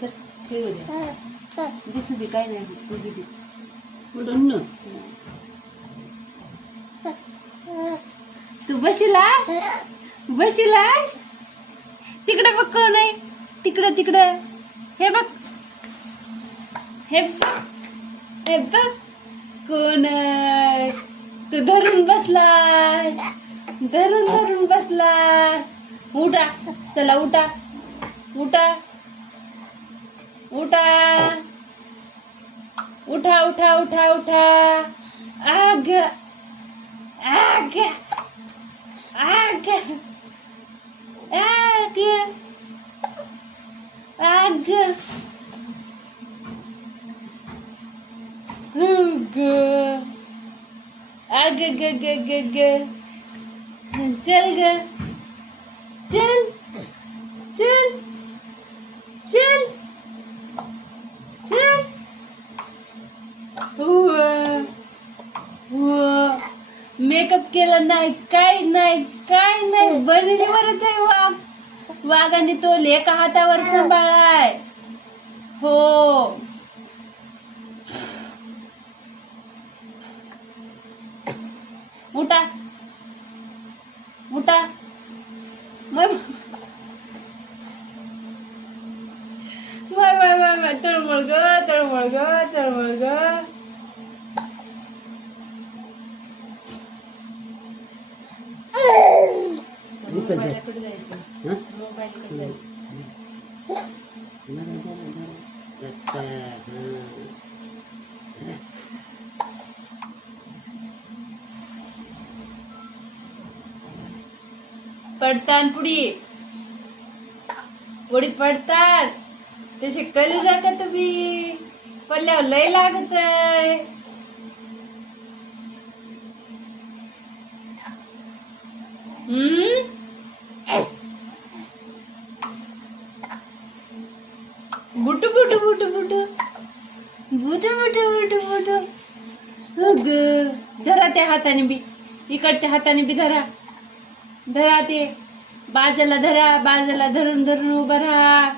चल खेळू द्या. दिसू दे काय नाही तू बी दिस पुढून न. तू बशिलास बशिलास तिकडे बघ कोण आहे तिकडं तिकडं हे बघ हे बघ हे बघ कोण आहे? तू धरून बसलास धरून धरून बसलास. उठा चला उठा उठा उठा उठा उठा उठा उठा. आग आग आग आग आग आग ग ग ग ग. चल ग चल चल चल चल. मेकअप केला नाही काय नाही बनलीवरच आहे वाघ. वाघाने तो एका हातावर सांभाळाय. हो उठा उठा मग बाय तळमळ ग तळमळ ग तळमळ ग. मोबाईलकडे जायचं मोबाईलकडे जायचं. पडतान पुढी पुढी पडतात तसे कली जा का तुम्ही पडल्यावर लय लागत आहे. बुटू बुटू बुटू बुटू बुटू बुटू बुटू बुटू. धरा त्या हाताने बी इकडच्या हाताने बी धरा धरा ते बाजूला धरा बाजूला धरून धरून उभं राहा.